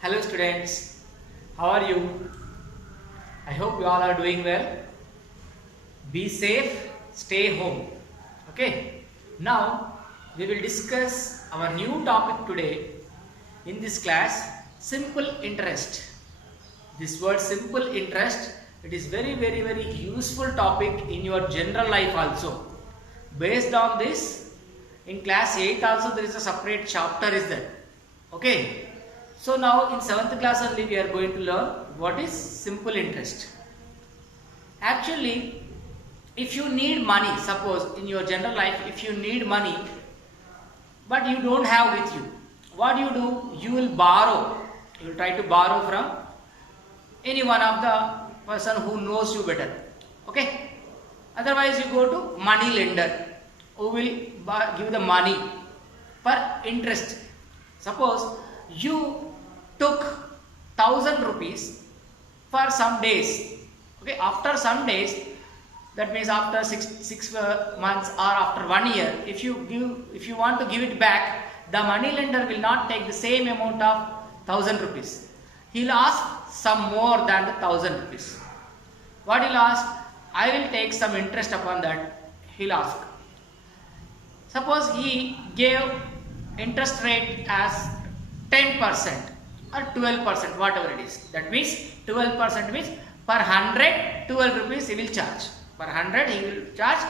Hello students, how are you? I hope you all are doing well. Be safe, stay home. Okay, now we will discuss our new topic today in this class, simple interest. This word simple interest, it is very useful topic in your general life also. Based on this, in class 8 also there is a separate chapter is there. Okay. So now in 7th class only we are going to learn what is simple interest. Actually, if you need money, suppose in your general life, if you need money but you don't have with you, what do? You will borrow. You will try to borrow from any one of the person who knows you better. Okay. Otherwise you go to money lender who will give the money for interest. Suppose you took 1000 rupees for some days. Okay, after some days, that means after six months or after 1 year, if you want to give it back, the money lender will not take the same amount of 1000 rupees. He'll ask some more than the 1000 rupees. What he'll ask? I will take some interest upon that. He'll ask. Suppose he gave interest rate as 10% or 12%, whatever it is. That means 12% means per 100, 12 rupees he will charge. Per 100 he will charge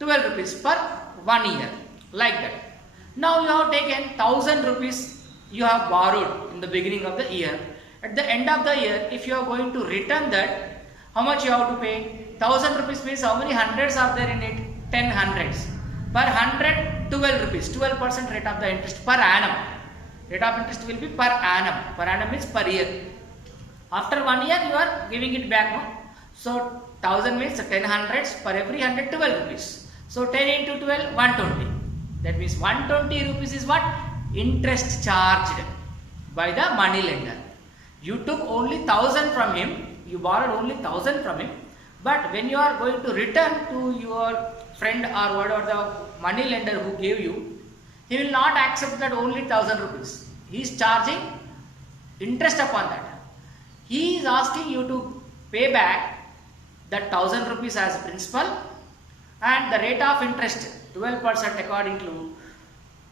12 rupees per 1 year. Like that. Now you have taken 1000 rupees you have borrowed in the beginning of the year. At the end of the year, if you are going to return that, how much you have to pay? 1000 rupees means how many hundreds are there in it? 10 hundreds. Per 100, 12 rupees. 12% rate of the interest per annum. Rate of interest will be per annum. Per annum means per year. After 1 year, you are giving it back. No? So 1000 means 10 hundreds. Per every 100, 12 rupees. So 10 into 12, 120. That means 120 rupees is what? Interest charged by the money lender. You took only 1000 from him. You borrowed only 1000 from him. But when you are going to return to your friend or whatever the money lender who gave you, he will not accept that only 1000 rupees. He is charging interest upon that. He is asking you to pay back that 1000 rupees as principal, and the rate of interest 12% according to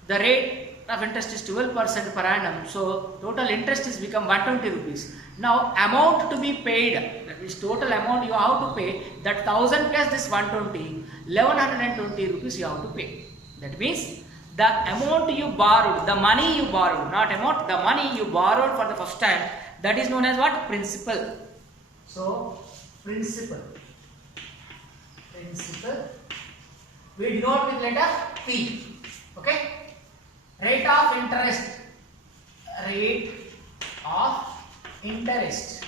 the rate of interest is 12% per annum. So total interest is become 120 rupees. Now amount to be paid, that is total amount you have to pay, that 1000 plus this 120, 1120 rupees you have to pay. That means the amount you borrowed, the money you borrowed, not amount, the money you borrowed for the first time, that is known as what? Principal. So, principal. Principal. We denote with letter P. Okay? Rate of interest. Rate of interest.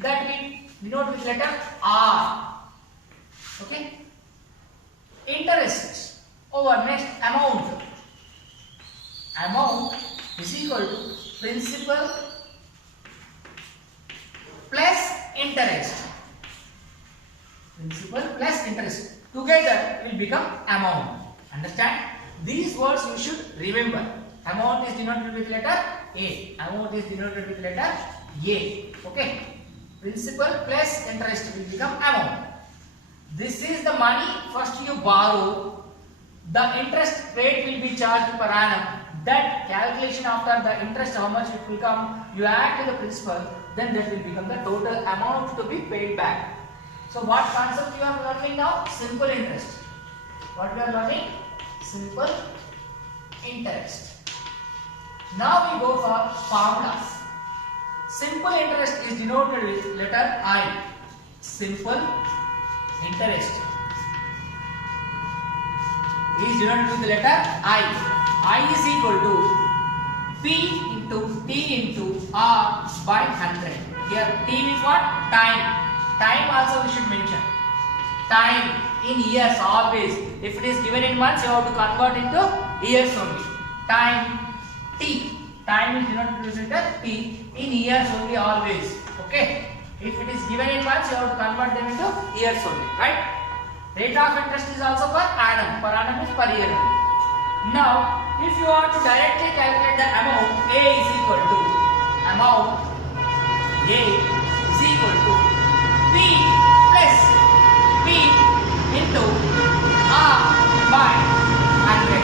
That we denote with letter R. Okay? Interest over next amount. Amount is equal to principal plus interest. Principal plus interest. Together will become amount. Understand? These words you should remember. Amount is denoted with letter A. Amount is denoted with letter A. Okay? Principal plus interest will become amount. This is the money first you borrow. The interest rate will be charged per annum. That calculation after the interest, how much it will come, you add to the principal, then that will become the total amount to be paid back. So what concept you are learning now? Simple interest. What we are learning? Simple interest. Now we go for formulas. Simple interest is denoted with letter I. Simple interest is denoted with the letter I. I is equal to P into T into R by 100. Here T is what? Time. Time also we should mention. Time in years always. If it is given in months, you have to convert into years only. Time T. Time is denoted with the letter T in years only always. Okay. If it is given in months, you have to convert them into years only. Right? Rate of interest is also per annum. Per annum is per year. Now, if you want to directly calculate the amount, A is equal to P plus P into R by 100.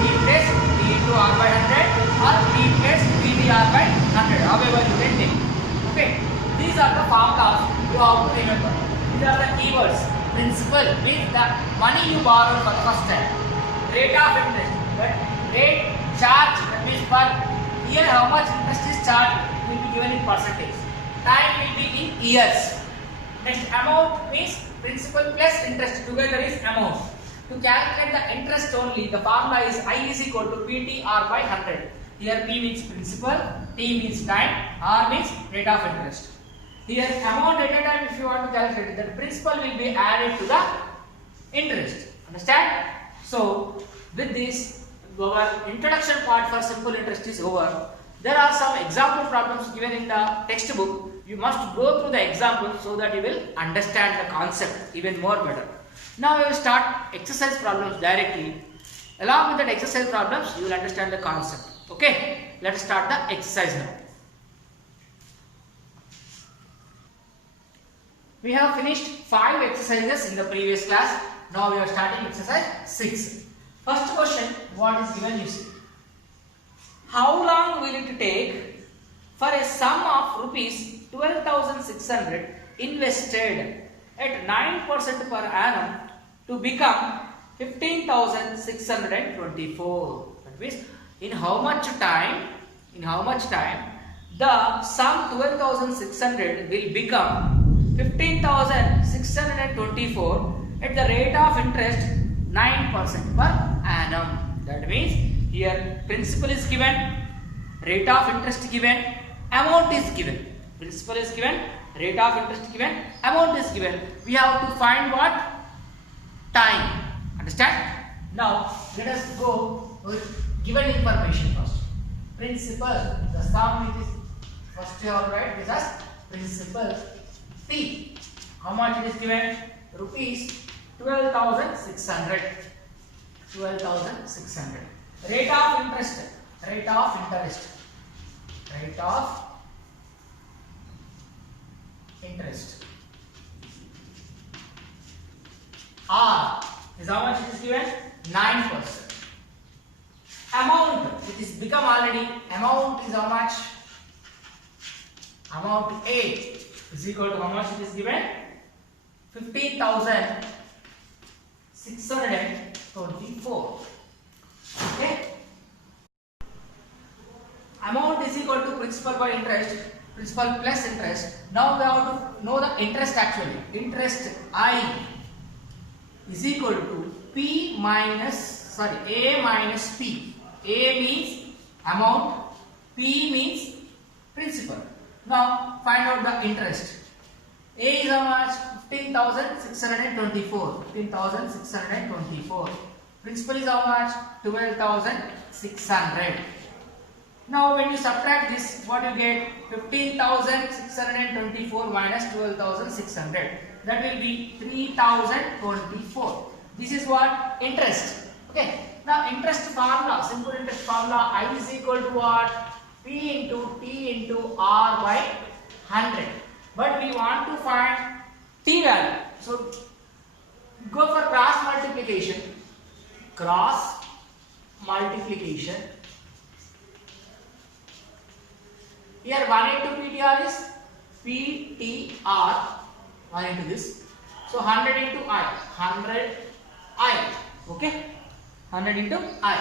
P plus P into R by 100 or P plus PTR by 100. However, you can take. Okay. These are the formulas you have to remember. These are the keywords. Principal means the money you borrow for the first time. Rate of interest. But rate, charge, that means per year how much interest is charged will be given in percentage. Time will be in years. Next, amount means principal plus interest together is amount. To calculate the interest only, the formula is I is equal to PTR by 100. Here P means principal, T means time, R means rate of interest. Here amount at a time, if you want to calculate it, the principal will be added to the interest. Understand? So with this, our introduction part for simple interest is over. There are some example problems given in the textbook. You must go through the examples so that you will understand the concept even more better. Now we will start exercise problems directly. Along with that exercise problems, you will understand the concept. Okay, let us start the exercise now. We have finished 5 exercises in the previous class. Now we are starting exercise 6. First question, what is given you see. How long will it take for a sum of rupees 12,600 invested at 9% per annum to become 15,624? That means in how much time the sum 12,600 will become 15,624 at the rate of interest 9% per annum. That means here principal is given, rate of interest given, amount is given. Principal is given, rate of interest given, amount is given. We have to find what? Time. Understand? Now let us go with given information first. Principal, the sum it is first you have to write this as principal T. How much it is given? Rupees 12,600. 12,600. Rate of interest. Rate of interest. Rate of interest. R is how much it is given? 9%. Amount, it is become already. Amount is how much? Amount A is equal to how much it is given? 15,624. Okay. Amount is equal to principal by interest, principal plus interest. Now we have to know the interest actually. Interest I is equal to A minus P. A means amount, P means principal. Now find out the interest. A is how much? 15,624. 15,624. Principal is how much? 12,600. Now when you subtract this, what you get? 15,624 minus 12,600. That will be 3,024. This is what? Interest. Okay. Now interest formula, simple interest formula, I is equal to what? P into T into R by 100. But we want to find T value. So go for cross multiplication. Cross multiplication. Here 1 into PTR is PTR. 1 into this. So 100 into I. 100 I. Okay. 100 into I.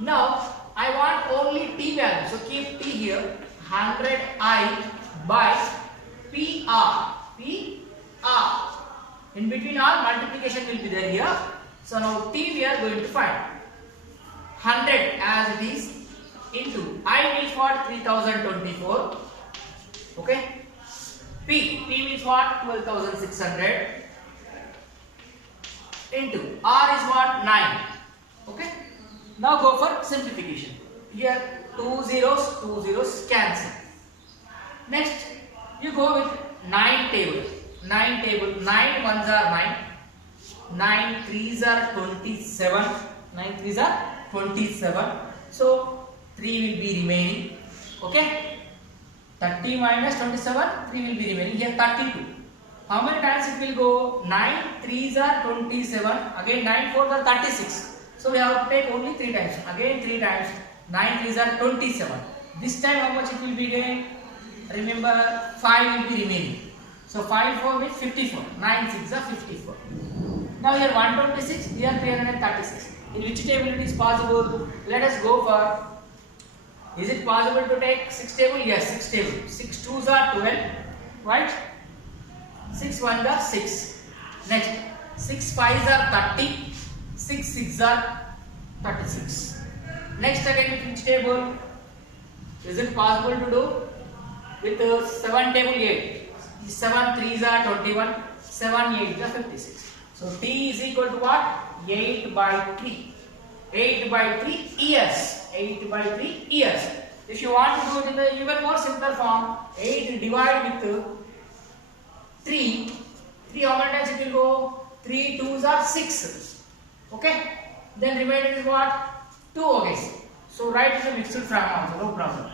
Now I want only T value. So keep T here. 100 I by PR. PR. In between all multiplication will be there here. So now T we are going to find. 100 as it is into I means what? 3024. Okay. P means what? 12,600 into R is what? 9. Okay. Now go for simplification. Here 2 zeros cancel. Next you go with 9 table. 9 ones are 9. 9 threes are 27. 9 3s are 27. So 3 will be remaining. Okay. 30 minus 27, 3 will be remaining. Here 32. How many times it will go? 9 3s are 27. Again 9 4s are 36. So we have to take only 3 times. Again 3 times. 9 3s are 27. This time how much it will be again? Remember 5 will be remaining. So 5 4 means 54. 9 6 are 54. Now here 126, here 336. In which table it is possible? Let us go for. Is it possible to take 6 table? Yes, 6 table. 6 2s are 12, right? 6 1s are 6. Next, 6 5s are 30. 6 6s are 36. Next again with which table? Is it possible to do? With 7 table 8. 7 3s are 21. 7 8s are 56. So T is equal to what? 8 by 3. 8 by 3 years. 8 by 3 years. If you want to do it in the even more simpler form, 8 divided with 3. 3 how many times it will go? 3 2s are 6. Okay. Then remaining is what? 2. Okay. So write in the mixed fraction also, no problem.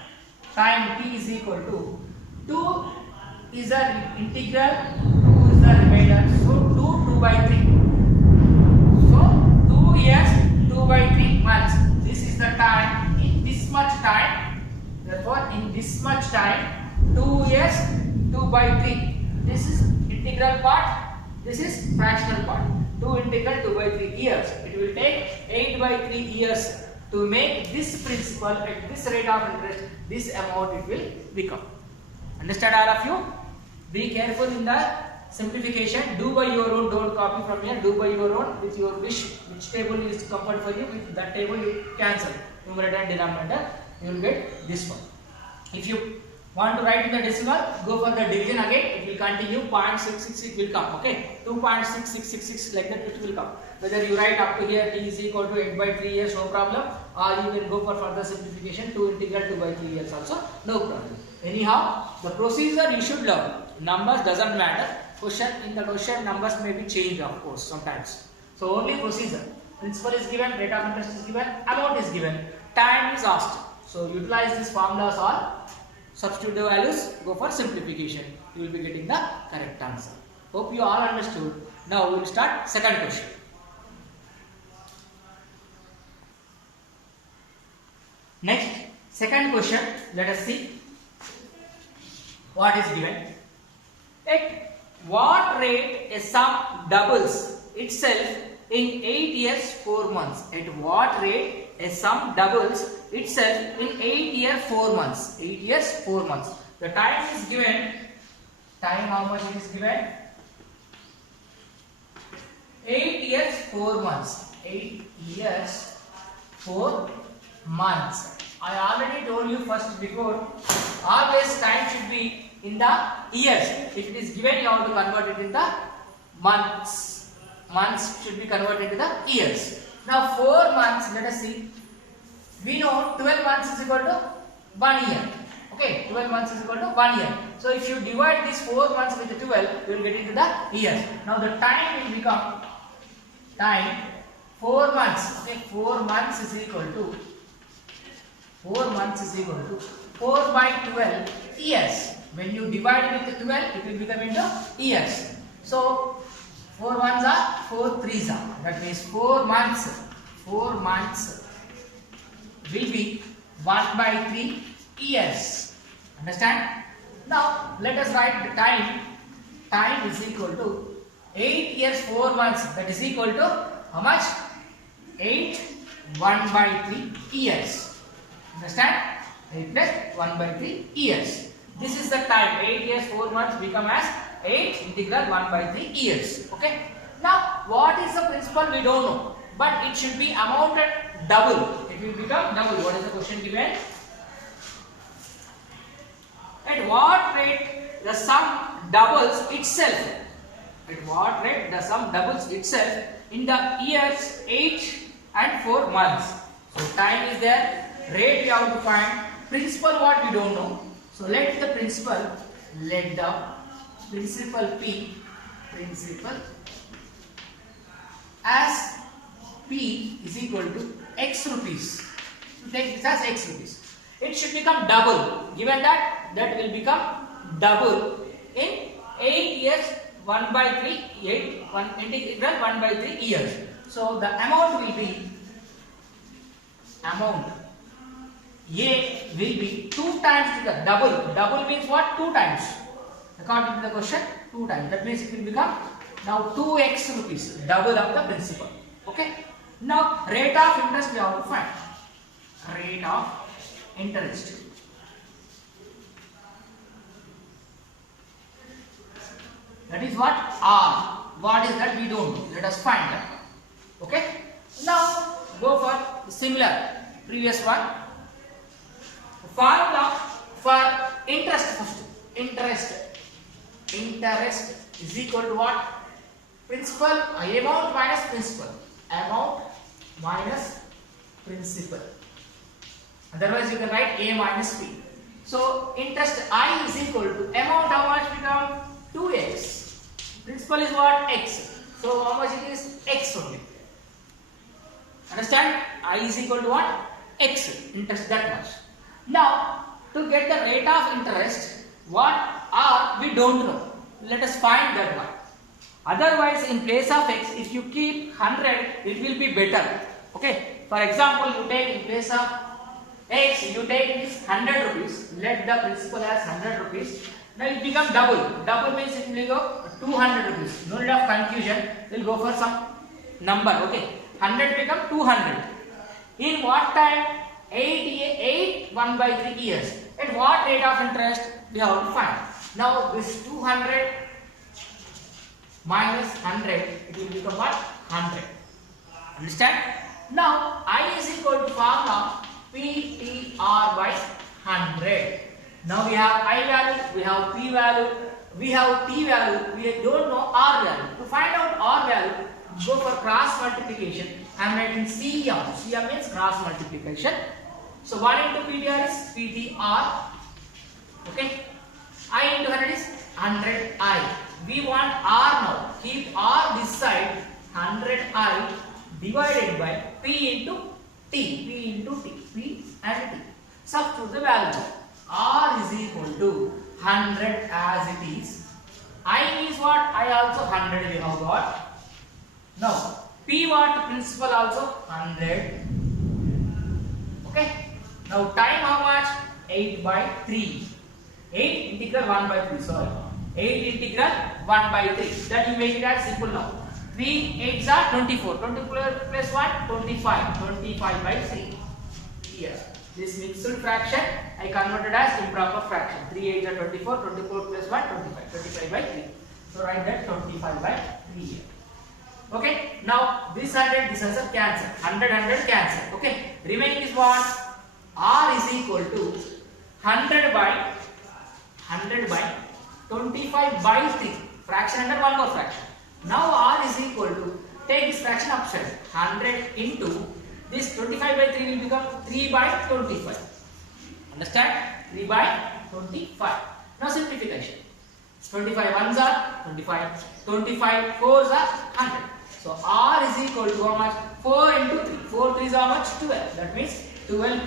Time T is equal to 2 is the integral, 2 is the remainder. So 2 by 3. So 2 years, 2 by 3 months. This is the time. In this much time, therefore in this much time, 2 years, 2 by 3. This is integral part. This is fractional part. 2 integral 2 by 3 years. It will take 8 by 3 years to make this principal at this rate of interest. This amount it will become. Understand all of you? Be careful in the simplification. Do by your own. Don't copy from here. Do by your own with your wish. Which table is comfort for you? With that table you cancel numerator and denominator. You will get this one. If you want to write in the decimal, go for the division again. It will continue. 0.666 it will come. Okay, 2.6666 like that it will come. Whether you write up to here T is equal to 8 by 3 years, no problem. Or you can go for further simplification to integral 2 by 3 years also, no problem. Anyhow, the procedure you should learn. Numbers doesn't matter. In the question numbers may be changed, of course, sometimes. So only procedure. Principal is given, rate of interest is given, amount is given, time is asked. So utilize these formulas or substitute the values, go for simplification. You will be getting the correct answer. Hope you all understood. Now we will start second question. Next, second question, let us see what is given. At what rate a sum doubles itself in 8 years 4 months? At what rate a sum doubles itself in 8 years 4 months? 8 years 4 months. The time is given. Time how much it is given? 8 years 4 months. 8 years 4 months. I already told you first before, always time should be in the years. If it is given, you have to convert it in the months. Months should be converted to the years. Now 4 months, let us see. We know 12 months is equal to 1 year. Okay, 12 months is equal to 1 year. So if you divide these 4 months with 12, you will get into the years. Now the time will become time 4 months. Okay, 4 months is equal to 4 by 12 years. When you divide with 12, it will become into years. So 4 1s are 4 3s are. That means 4 months. 4 months will be 1 by 3 years. Understand? Now let us write the time. Time is equal to 8 years 4 months. That is equal to how much? 8 1 by 3 years. Understand? 8 plus 1 by 3 years. This is the time. 8 years 4 months become as 8 integral 1 by 3 years. Okay. Now what is the principal? We don't know. But it should be amounted double. It will become double. What is the question given? At what rate the sum doubles itself? At what rate the sum doubles itself in the years 8 and 4 months? So time is there. Rate we have to find. Principal what we don't know. So let the principal P as P is equal to X rupees. So take this as X rupees. It should become double. Given that, that will become double in 8 years, 1 by 3, 8, 1 integral 1 by 3 years. So the amount will be, amount A will be 2 times to the double. Double means what? 2 times. According to the question, 2 times. That means it will become now 2x rupees, double of the principal. Okay. Now rate of interest we have to find. Rate of interest. That is what? R. What is that? We don't know. Let us find that. Okay. Now go for similar previous one. Formula for interest first. Interest is equal to what? Principal, amount minus principal. Amount minus principal. Otherwise you can write A minus P. So interest I is equal to amount, how much become? 2x. Principal is what? X. So how much it is? X only. Understand? I is equal to what? X. Interest that much. Now to get the rate of interest, what R we don't know. Let us find that one. Otherwise, in place of X, if you keep 100, it will be better. Okay. For example, you take in place of X, you take this 100 rupees. Let the principal as 100 rupees. Now it becomes double. Double means it will go 200 rupees. No need of confusion. We'll go for some number. Okay. 100 become 200. In what time? 1 by 3 years. At what rate of interest we have to find? Now this 200 minus 100, it will become what? 100. Understand? Now I is equal to formula PTR by 100. Now we have I value, we have P value, we have T value, we don't know R value. To find out R value, go for cross multiplication. I am writing CM. CM means cross multiplication. So 1 into PTR is PTR. Okay. I into 100 is 100I. We want R now. Keep R this side. 100I divided by P into T. P into T. P and T. Substitute the value. R is equal to 100 as it is. I is what? I also 100 we have got. Now P what? Principal also 100. Okay. Now time how much? 8 by 3. 8 integral 1 by 3. Sorry. 8 integral 1 by 3. That you make it as simple now. 3 8s are 24. 24 plus 1? 25. 25 by 3. Here. This mixed fraction I converted as improper fraction. 3 8s are 24. 24 plus 1? 25. 25 by 3. So write that 25 by 3 here. Okay. Now this 100, this is a cancel. 100, 100 cancel. Okay. Remaining is what? R is equal to 100 by 25 by 3. Fraction under one more fraction. Now R is equal to, take this fraction upside. 100 into this 25 by 3 will become 3 by 25. Understand? 3 by 25. Now simplification. 25 ones are 25. 25 4s are 100. So R is equal to how much? 4 into 3. 4 3 is how much? 12. That means 12%.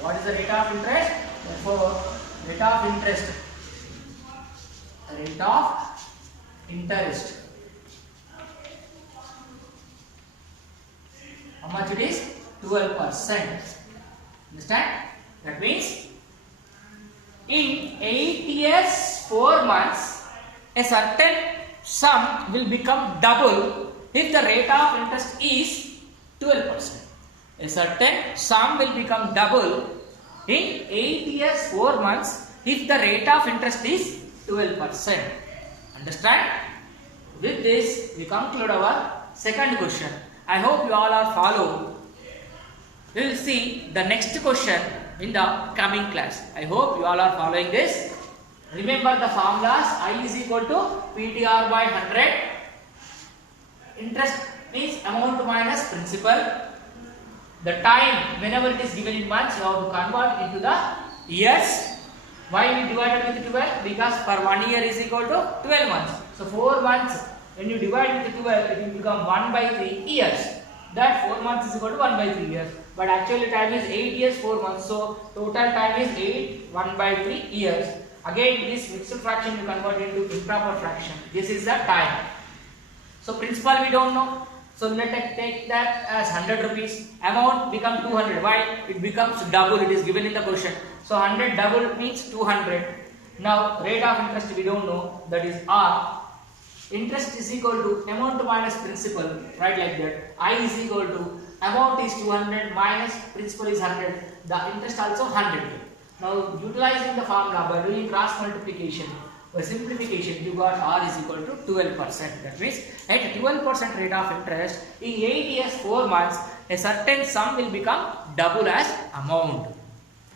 What is the rate of interest? Therefore, rate of interest. Rate of interest. How much it is? 12%. Understand? That means in 8 years 4 months, a certain sum will become double if the rate of interest is 12%. A certain sum will become double in 8 years 4 months if the rate of interest is 12%. Understand? With this, we conclude our second question. I hope you all are followed. We will see the next question in the coming class. I hope you all are following this. Remember the formulas. I is equal to PTR by 100. Interest means amount minus principal. The time, whenever it is given in months, you have to convert into the years. Why we divided with 12? Because per 1 year is equal to 12 months. So 4 months, when you divide with 12, it will become 1 by 3 years. that 4 months is equal to 1 by 3 years. But actually time is 8 years 4 months. So total time is 8 1 by 3 years. Again this mixed fraction you convert into improper fraction. This is the time. So principal we don't know. So let us take that as 100 rupees. Amount become 200. Why? It becomes double. It is given in the question. So 100 double means 200. Now rate of interest we don't know. That is R. Interest is equal to amount minus principal. Right, like that. I is equal to amount is 200 minus principal is 100. The interest also 100. Now utilizing the formula by doing cross multiplication or simplification, you got R is equal to 12%. That means at 12% rate of interest in 8 years 4 months, a certain sum will become double as amount.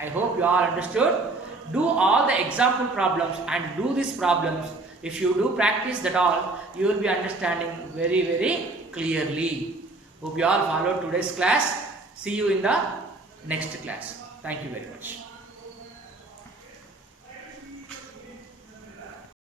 I hope you all understood. Do all the example problems and do these problems. If you do practice that all, you will be understanding very, very clearly. Hope you all followed today's class. See you in the next class. Thank you very much.